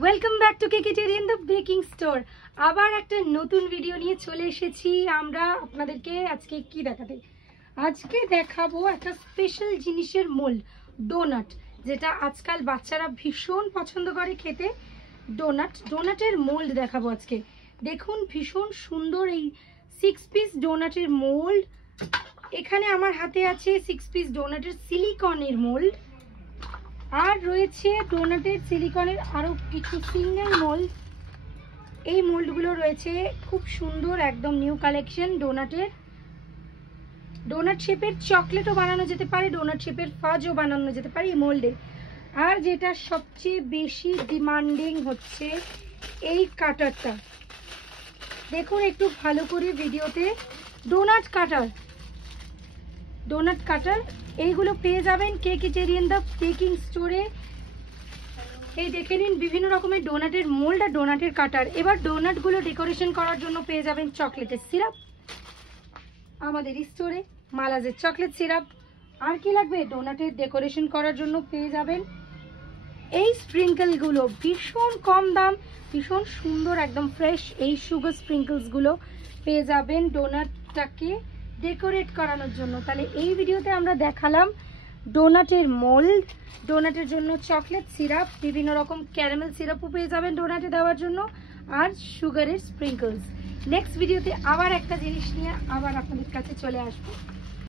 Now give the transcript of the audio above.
Welcome back to কেকেটেরিয়ান the baking store. আবার একটা নতুন ভিডিও নিয়ে চলে এসেছি আমরা আপনাদেরকে। আজকে কি দেখাতে, আজকে দেখাবো একটা স্পেশাল জিনিসের মোল্ড, ডোনাট, যেটা আজকাল বাচ্চারা ভীষণ পছন্দ করে খেতে। ডোনাটের মোল্ড দেখাবো আজকে। দেখুন ভীষণ সুন্দর এই 6 পিস ডোনাটের মোল্ড। এখানে আমার হাতে আছে 6 পিস ডোনাটের সিলিকনের মোল্ড, আর রয়েছে ডোনাটের সিলিকনের আরো কিছু সিঙ্গেল মোল্ড। এই মোল্ডগুলো রয়েছে খুব সুন্দর, একদম নিউ কালেকশন। ডোনাট শেপের চকলেটও বানানো যেতে পারে, ডোনাট শেপের ফাজও বানানো যেতে পারে এই মোল্ডে। আর যেটা সবচেয়ে বেশি ডিমান্ডিং হচ্ছে এই কাটারটা। দেখুন একটু ভালো করে ভিডিওতে, ডোনাট কাটার এইগুলো পেয়ে যাবেন কেকেটেরিয়ান দ্য বেকিং স্টোরে। এই দেখে নিন বিভিন্ন রকমের ডোনাটের মোল্ড আর ডোনাটের কাটার। এবার ডোনাটগুলো ডেকোরেশন করার জন্য পেয়ে যাবেন চকলেটের সিরাপ আমাদের স্টোরে, মালাজের চকলেট সিরাপ। আর কি লাগবে, ডোনাটের ডেকোরেশন করার জন্য পেয়ে যাবেন এই স্প্রিঙ্কেলগুলো, ভীষণ কম দাম, ভীষণ সুন্দর, একদম ফ্রেশ। এই সুগার স্প্রিঙ্কেলসগুলো পেয়ে যাবেন ডোনাটটাকে ডেকোরেট করানোর জন্য। তাহলে এই ভিডিওতে আমরা দেখালাম ডোনাটের মোল্ড, ডোনাটের জন্য চকলেট সিরাপ, বিভিন্ন রকম ক্যারামেল সিরাপও পেয়ে যাবেন ডোনাটে দেওয়ার জন্য, আর সুগারের স্প্রিঙ্কলস। নেক্সট ভিডিওতে আবার একটা জিনিস নিয়ে আবার আপনাদের কাছে চলে আসবো।